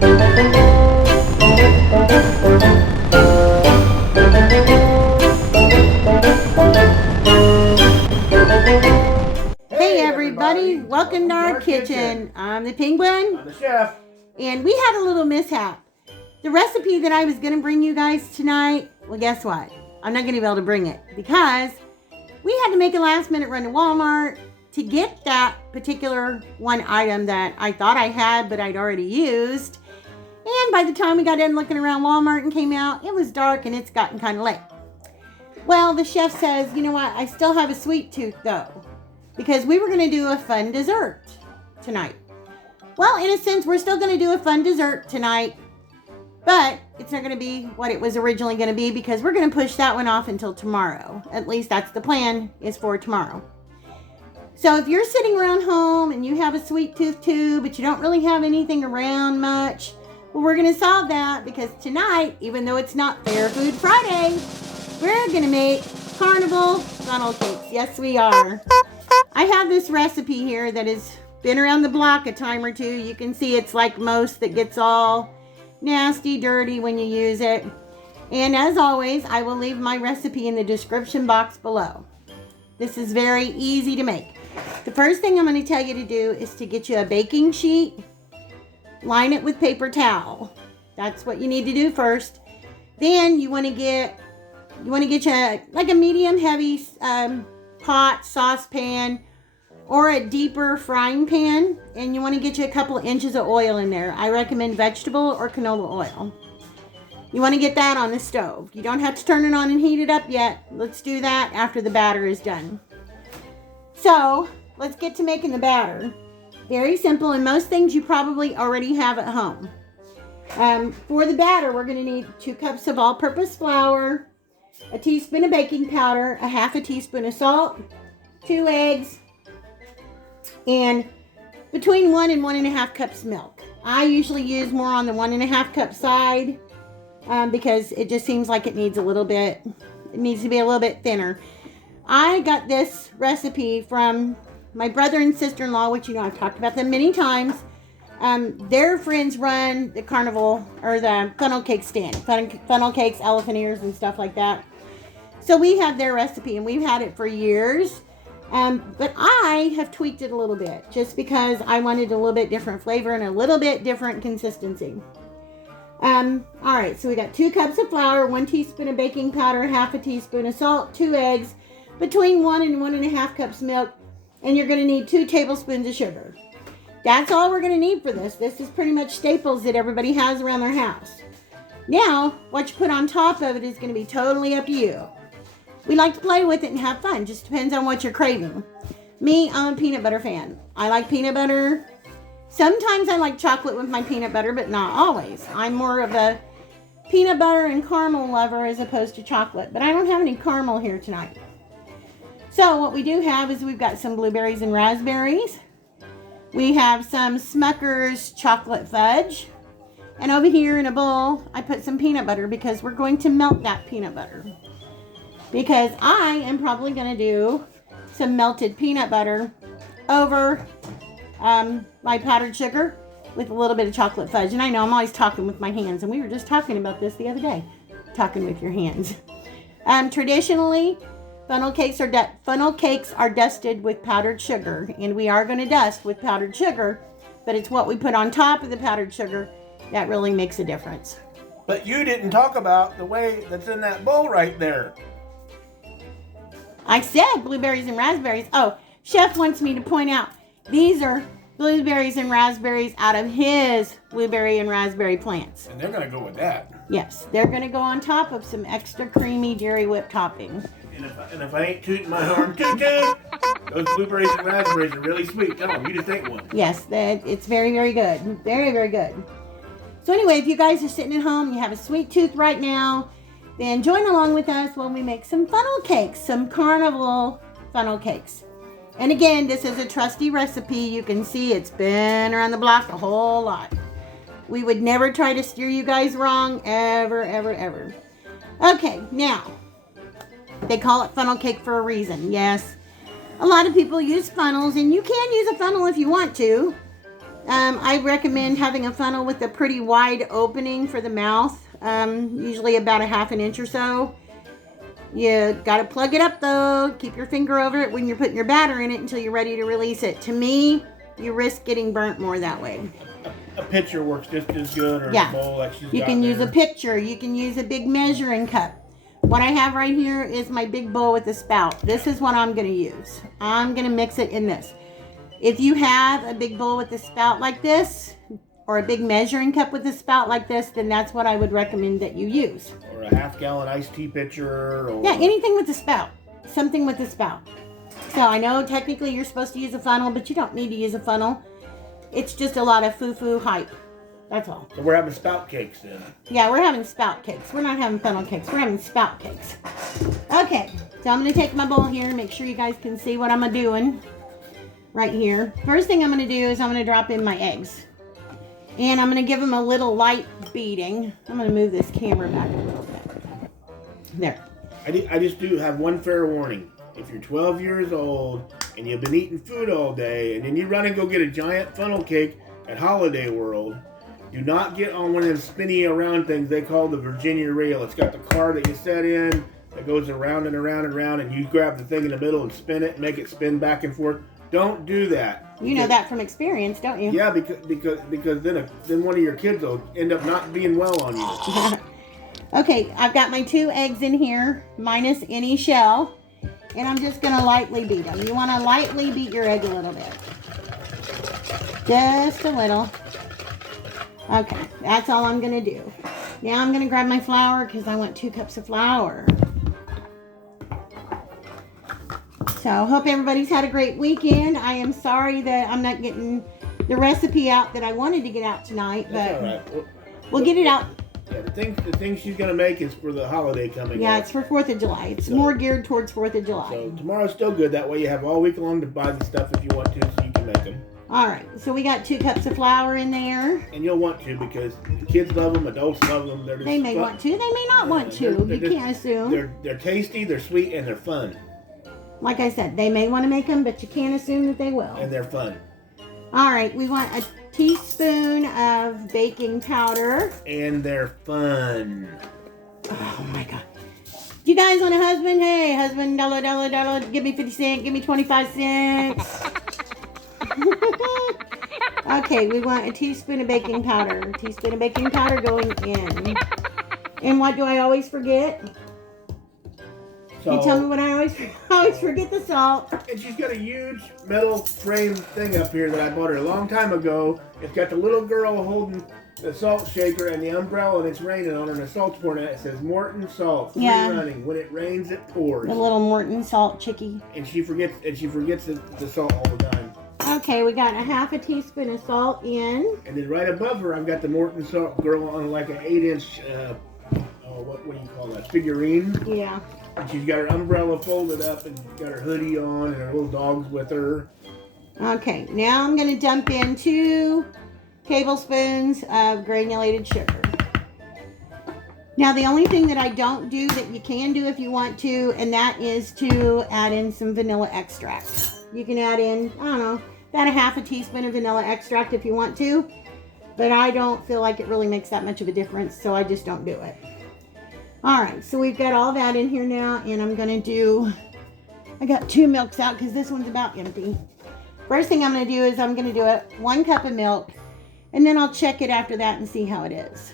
Hey everybody, welcome to our kitchen. I'm the Penguin. I'm the chef. And we had a little mishap. The recipe that I was going to bring you guys tonight, well, guess what? I'm not going to be able to bring it because we had to make a last minute run to Walmart to get that particular one item that I thought I had, but I'd already used. And by the time we got in looking around Walmart and came out, it was dark and it's gotten kind of late. Well, the chef says, you know what? I still have a sweet tooth though, because we were going to do a fun dessert tonight. Well, in a sense, we're still going to do a fun dessert tonight, but it's not going to be what it was originally going to be because we're going to push that one off until tomorrow. At least that's the plan, is for tomorrow. So if you're sitting around home and you have a sweet tooth too, but you don't really have anything around much, well, we're going to solve that because tonight, even though it's not Fair Food Friday, we're going to make Carnival funnel cakes. Yes, we are. I have this recipe here that has been around the block a time or two. You can see it's like most that gets all nasty, dirty when you use it. And as always, I will leave my recipe in the description box below. This is very easy to make. The first thing I'm going to tell you to do is to get you a baking sheet, line it with paper towel. That's what you need to do first. Then you want to get you like a medium heavy pot, saucepan, or a deeper frying pan, and you want to get you a couple of inches of oil in there. I recommend vegetable or canola oil. You want to get that on the stove. You don't have to turn it on and heat it up yet. Let's do that after the batter is done. So let's get to making the batter. Very simple, and most things you probably already have at home. For the batter, we're going to need 2 cups of all-purpose flour, a teaspoon of baking powder, a half a teaspoon of salt, 2 eggs, and between 1 and 1.5 cups milk. I usually use more on the 1.5 cup side because it just seems like it needs to be a little bit thinner. I got this recipe from my brother and sister-in-law, which I've talked about them many times. Their friends run the Carnival or the funnel cake stand, funnel cakes, elephant ears, and stuff like that. So we have their recipe, and we've had it for years. But I have tweaked it a little bit just because I wanted a little bit different flavor and a little bit different consistency. All right, so we got 2 cups of flour, 1 teaspoon of baking powder, half a teaspoon of salt, 2 eggs, between 1 and 1.5 cups milk, and you're going to need 2 tablespoons of sugar. That's all we're going to need for this. This is pretty much staples that everybody has around their house. Now, what you put on top of it is going to be totally up to you. We like to play with it and have fun. Just depends on what you're craving. Me, I'm a peanut butter fan. I like peanut butter. Sometimes I like chocolate with my peanut butter, but not always. I'm more of a peanut butter and caramel lover as opposed to chocolate. But I don't have any caramel here tonight. So what we do have is we've got some blueberries and raspberries. We have some Smucker's chocolate fudge. And over here in a bowl, I put some peanut butter because we're going to melt that peanut butter. Because I am probably going to do some melted peanut butter over my powdered sugar with a little bit of chocolate fudge. And I know I'm always talking with my hands, and we were just talking about this the other day, talking with your hands. Traditionally, funnel cakes are dusted with powdered sugar, and we are going to dust with powdered sugar, but it's what we put on top of the powdered sugar that really makes a difference. But you didn't talk about the way that's in that bowl right there. I said blueberries and raspberries. Oh, Chef wants me to point out, these are blueberries and raspberries out of his blueberry and raspberry plants. And they're going to go with that. Yes, they're going to go on top of some extra creamy dairy whipped topping. And if I ain't tooting my horn, toot, those blueberries and raspberries are really sweet. Come on, you just ate one. Yes, it's very, very good. Very, very good. So anyway, if you guys are sitting at home, you have a sweet tooth right now, then join along with us when we make some funnel cakes, some Carnival funnel cakes. And again, this is a trusty recipe. You can see it's been around the block a whole lot. We would never try to steer you guys wrong, ever, ever, ever. Okay, now, they call it funnel cake for a reason. Yes, a lot of people use funnels, and you can use a funnel if you want to. I recommend having a funnel with a pretty wide opening for the mouth, usually about a ½ inch or so. You got to plug it up though. Keep your finger over it when you're putting your batter in it until you're ready to release it. To me, you risk getting burnt more that way. A pitcher works just as good, or Yeah. a bowl like she's You got can use there. a pitcher. You can use a big measuring cup. What I have right here is my big bowl with a spout. This is what I'm going to use. I'm going to mix it in this. If you have a big bowl with a spout like this, or a big measuring cup with a spout like this, then that's what I would recommend that you use. Or a ½ gallon iced tea pitcher. Or... Yeah, anything with a spout. Something with a spout. So I know technically you're supposed to use a funnel, but you don't need to use a funnel. It's just a lot of foo-foo hype. That's all. So we're having spout cakes then. Yeah, we're having spout cakes. We're not having funnel cakes. We're having spout cakes. Okay, so I'm going to take my bowl here and make sure you guys can see what I'm doing right here. First thing I'm going to do is I'm going to drop in my eggs. And I'm going to give them a little light beating. I'm going to move this camera back a little bit. There. I just do have one fair warning. If you're 12 years old and you've been eating food all day and then you run and go get a giant funnel cake at Holiday World, do not get on one of them spinny around things they call the Virginia reel. It's got the car that you set in that goes around and around and around, and you grab the thing in the middle and spin it and make it spin back and forth. Don't do that. You know that from experience, don't you? Yeah, because then one of your kids will end up not being well on you. Okay, I've got my 2 eggs in here, minus any shell, and I'm just going to lightly beat them. You want to lightly beat your egg a little bit. Just a little. Okay, that's all I'm going to do. Now I'm going to grab my flour because I want 2 cups of flour. So, hope everybody's had a great weekend. I am sorry that I'm not getting the recipe out that I wanted to get out tonight, but That's all right. we'll get it out. Yeah, the thing she's gonna make is for the holiday coming. Yeah, up. it's for 4th of July. It's So- more geared towards 4th of July. So tomorrow's still good. That way you have all week long to buy the stuff if you want to, so you can make them. All right, so we got 2 cups of flour in there. And you'll want to because kids love them, adults love them. They're just They may fun. want to, they may not want to. They're You just- can't assume. They're tasty, they're sweet, and they're fun. Like I said, they may want to make them, but you can't assume that they will. And they're fun. All right, we want a teaspoon of baking powder. And they're fun. Oh my God. You guys want a husband? Hey, husband, dollar, give me 50 cents, give me 25 cents. Okay, we want a teaspoon of baking powder. A teaspoon of baking powder going in. And what do I always forget? So, You tell me what I always forget the salt. and she's got a huge metal frame thing up here that I bought her a long time ago. It's got the little girl holding the salt shaker and the umbrella, and it's raining on her, and the salt's pouring out. It says Morton salt, free Yeah. running. When it rains, it pours. The little Morton salt chickie. And she forgets the salt all the time. Okay, we got a ½ teaspoon of salt in. And then right above her, I've got the Morton salt girl on like an 8-inch, what do you call that, figurine. Yeah. And she's got her umbrella folded up and got her hoodie on and her little dog's with her. Okay, now I'm going to dump in 2 tablespoons of granulated sugar. Now the only thing that I don't do that you can do if you want to, and that is to add in some vanilla extract. You can add in, I don't know, about a ½ teaspoon of vanilla extract if you want to, but I don't feel like it really makes that much of a difference, so I just don't do it. All right, so we've got all that in here now, and I'm going to do, I got 2 milks out because this one's about empty. First thing I'm going to do is I'm going to do 1 cup of milk, and then I'll check it after that and see how it is.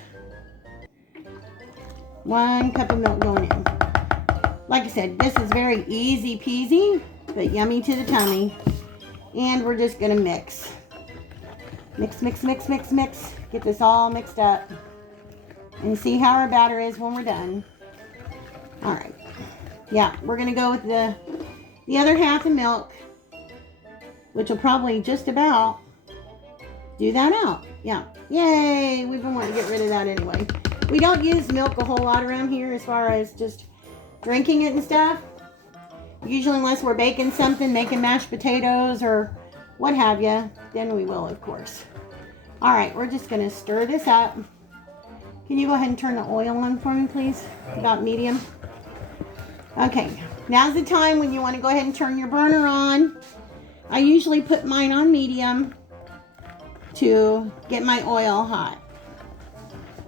1 cup of milk going in. Like I said, this is very easy peasy, but yummy to the tummy. And we're just going to mix. Mix, mix, mix, mix, mix. Get this all mixed up. And see how our batter is when we're done. All right. Yeah, we're going to go with the other half of milk, which will probably just about do that out. Yeah. Yay! We've been wanting to get rid of that anyway. We don't use milk a whole lot around here as far as just drinking it and stuff. Usually unless we're baking something, making mashed potatoes or what have you, then we will, of course. All right, we're just going to stir this up. Can you go ahead and turn the oil on for me, please? About medium. Okay, now's the time when you want to go ahead and turn your burner on. I usually put mine on medium. to get my oil hot.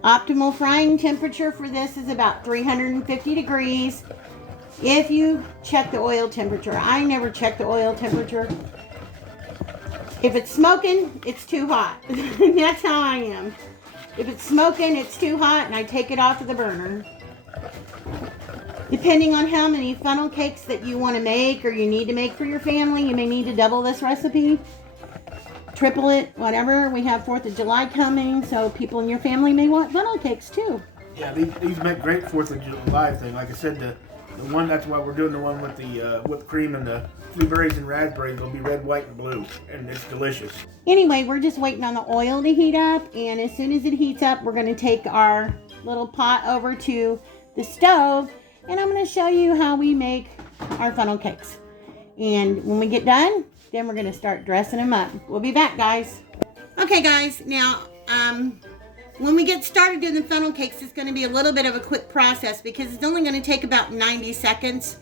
Optimal frying temperature for this is about 350 degrees. If you check the oil temperature, I never check the oil temperature. If it's smoking, it's too hot. That's how I am. If it's smoking, it's too hot, and I take it off of the burner. Depending on how many funnel cakes that you want to make or you need to make for your family, you may need to double this recipe, triple it, whatever. We have 4th of July coming, so people in your family may want funnel cakes too. Yeah, these make great 4th of July thing. Like I said, the one, that's why we're doing the one with the whipped cream and the blueberries and raspberries. They'll be red, white, and blue, and it's delicious. Anyway, we're just waiting on the oil to heat up, and as soon as it heats up, we're going to take our little pot over to the stove, and I'm going to show you how we make our funnel cakes. And when we get done, then we're going to start dressing them up. We'll be back, guys. Okay, guys, now, when we get started doing the funnel cakes, it's going to be a little bit of a quick process because it's only going to take about 90 seconds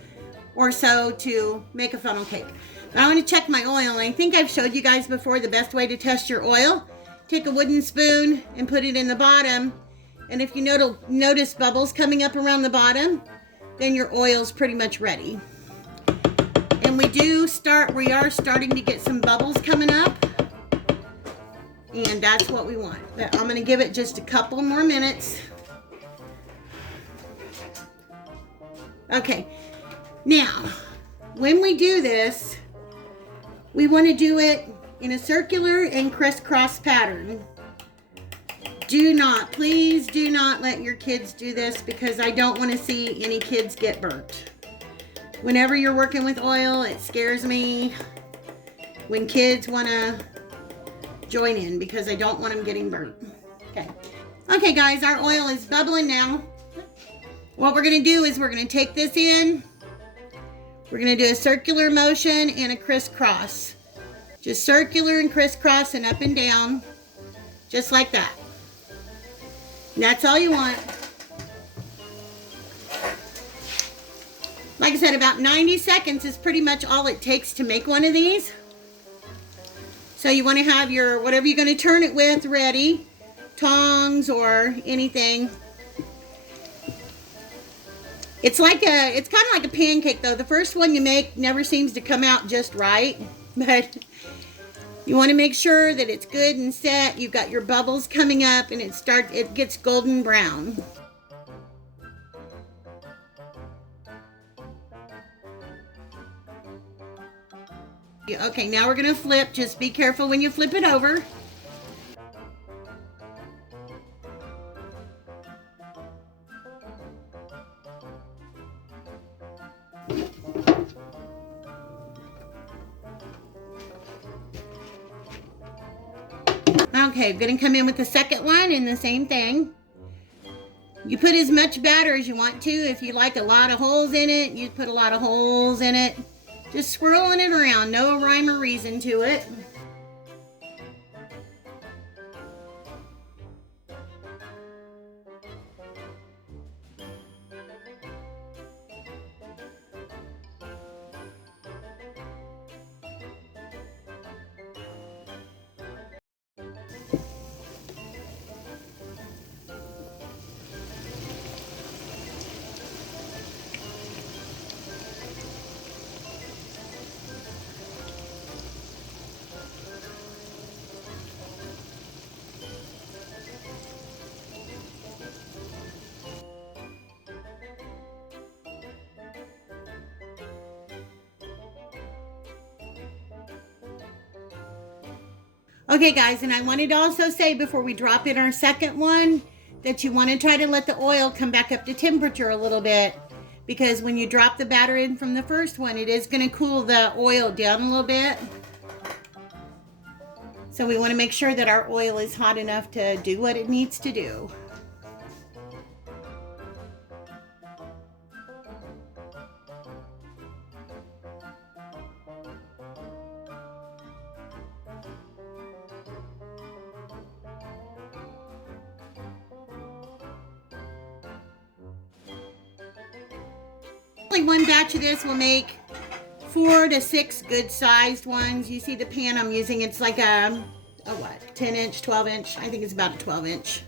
or so to make a funnel cake. But I want to check my oil, and I think I've showed you guys before the best way to test your oil. Take a wooden spoon and put it in the bottom, and if you notice bubbles coming up around the bottom, then your oil's pretty much ready. And we are starting to get some bubbles coming up, and that's what we want. But I'm going to give it just a couple more minutes. Okay, now when we do this, we want to do it in a circular and crisscross pattern. Please do not let your kids do this, because I don't want to see any kids get burnt. Whenever you're working with oil, it scares me when kids want to join in, because I don't want them getting burnt. Okay guys, our oil is bubbling now. What we're going to do is we're going to take this in. We're going to do a circular motion and a crisscross. Just circular and crisscross and up and down, just like that. And that's all you want. Like I said, about 90 seconds is pretty much all it takes to make one of these. So you want to have your, whatever you're going to turn it with, ready. Tongs or anything. It's kind of like a pancake though. The first one you make never seems to come out just right. But you want to make sure that it's good and set. You've got your bubbles coming up, and it gets golden brown. Okay, now we're going to flip. Just be careful when you flip it over. Okay, I'm going to come in with the second one and the same thing. You put as much batter as you want to. If you like a lot of holes in it, you put a lot of holes in it. Just swirling it around. No rhyme or reason to it. Okay guys, and I wanted to also say before we drop in our second one that you want to try to let the oil come back up to temperature a little bit, because when you drop the batter in from the first one, it is going to cool the oil down a little bit. So we want to make sure that our oil is hot enough to do what it needs to do. One batch of this will make 4 to 6 good sized ones. You see the pan I'm using, it's like a a what? 10 inch, 12 inch? I think it's about a 12 inch.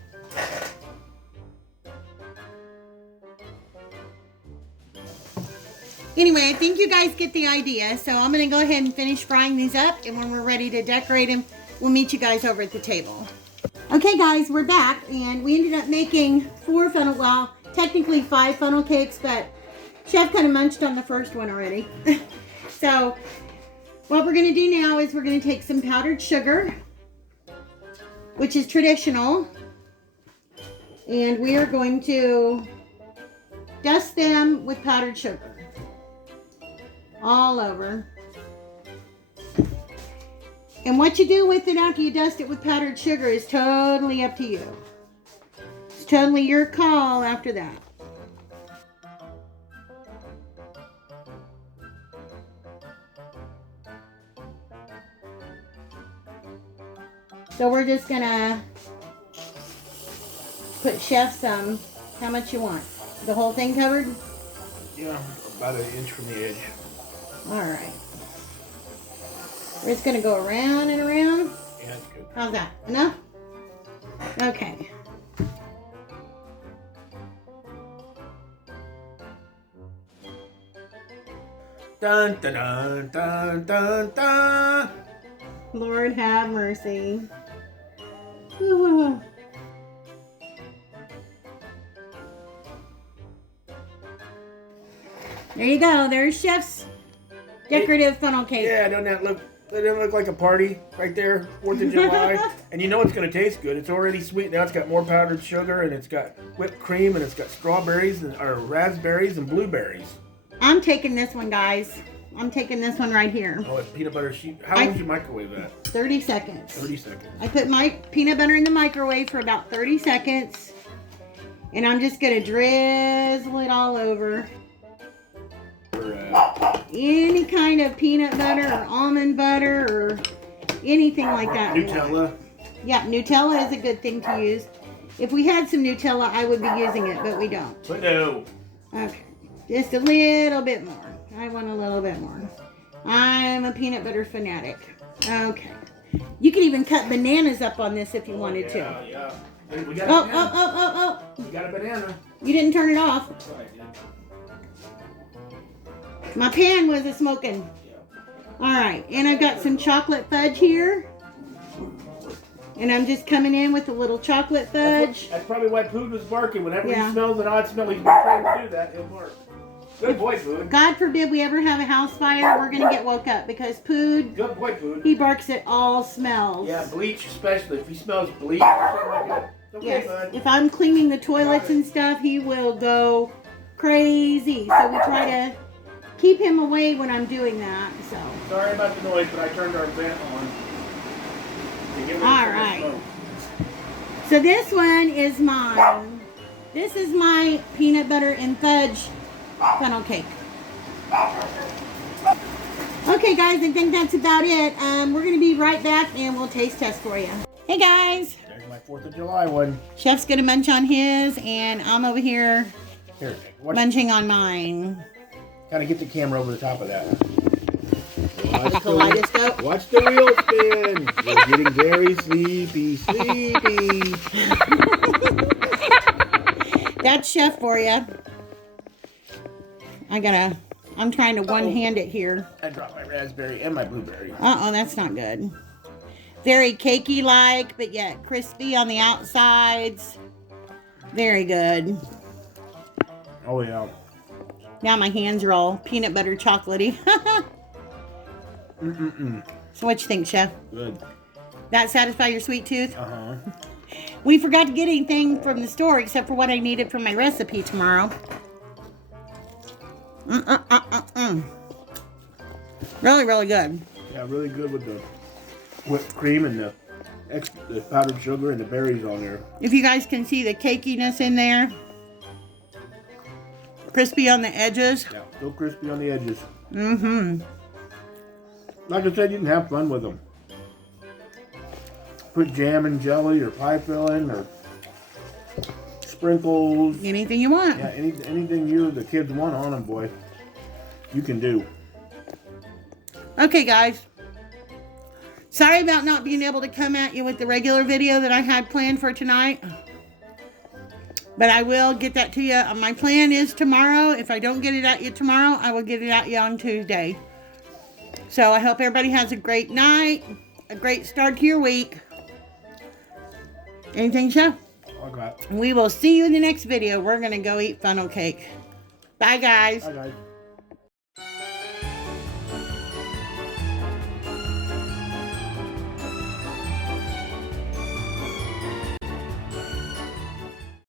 Anyway, I think you guys get the idea. So I'm going to go ahead and finish frying these up. And when we're ready to decorate them, we'll meet you guys over at the table. Okay, guys, we're back. And we ended up making 4 funnel, well, technically 5 funnel cakes. But Chef kind of munched on the first one already. So what we're going to do now is we're going to take some powdered sugar, which is traditional. And we are going to dust them with powdered sugar. All over. And what you do with it after you dust it with powdered sugar is totally up to you. It's totally your call after that. So we're just gonna put Chef some, how much you want? The whole thing covered? Yeah, about an inch from the edge. All right. We're just gonna go around and around. Yeah, that's good. How's that? Enough? Okay. Dun dun dun dun dun dun. Lord have mercy. Ooh. There you go. There's Chef's decorative funnel cake. Yeah, doesn't that look like a party right there, 4th of July? And you know it's going to taste good. It's already sweet. Now it's got more powdered sugar, and it's got whipped cream, and it's got strawberries, or raspberries, and blueberries. I'm taking this one, guys. I'm taking this one right here. Oh, it's peanut butter sheet. How long did you microwave that? 30 seconds. 30 seconds. I put my peanut butter in the microwave for about 30 seconds. And I'm just going to drizzle it all over. Any kind of peanut butter or almond butter or anything like that. Nutella. Yeah, Nutella is a good thing to use. If we had some Nutella, I would be using it, but we don't. But no. Okay, just a little bit more. I want a little bit more. I'm a peanut butter fanatic. Okay. You can even cut bananas up on this if you wanted to. Yeah. Hey, we got Oh. We got a banana. You didn't turn it off. That's what I did. My pan was a smoking. All right, and I've got some chocolate fudge here. And I'm just coming in with a little chocolate fudge. That's probably why Pood was barking. Whenever Yeah. he smells an odd smell, he's been trying to do that. He'll bark. Good boy, Pood. God forbid we ever have a house fire, we're going to get woke up because Pood, Good boy, Pood. he barks at all smells. Yeah, bleach especially. If he smells bleach or something like that. It's okay, Yes, bud. if I'm cleaning the toilets and stuff, he will go crazy. So we try to keep him away when I'm doing that. So. Sorry about the noise, but I turned our vent on. To get rid of All some right. smoke. So this one is mine. This is my peanut butter and fudge funnel cake. Okay, guys, I think that's about it. We're going to be right back and we'll taste test for you. Hey, guys. There's my 4th of July one. Chef's going to munch on his and I'm over here Here, watch, munching on mine. kind of get the camera over the top of that. The kaleidoscope. Watch the wheel spin. We're getting very sleepy. That's Chef for you. I'm trying to one-hand it here. I dropped my raspberry and my blueberry. Uh-oh, that's not good. Very cakey-like, but yet crispy on the outsides. Very good. Oh, yeah. Now my hands are all peanut butter chocolatey. So what you think, Chef? Good. That satisfy your sweet tooth? Uh-huh. We forgot to get anything from the store except for what I needed for my recipe tomorrow. Really, really good. Yeah, really good with the whipped cream and the powdered sugar and the berries on there. If you guys can see the cakiness in there. Crispy on the edges. Yeah, still crispy on the edges. Mm-hmm. Like I said, you can have fun with them. Put jam and jelly or pie filling or sprinkles. Anything you want. Yeah, anything the kids want on them, boy, you can do. Okay, guys. Sorry about not being able to come at you with the regular video that I had planned for tonight. But I will get that to you. My plan is tomorrow. If I don't get it at you tomorrow, I will get it at you on Tuesday. So I hope everybody has a great night, a great start to your week. Anything, Joe? Okay. We will see you in the next video. We're going to go eat funnel cake. Bye, guys. Bye, guys.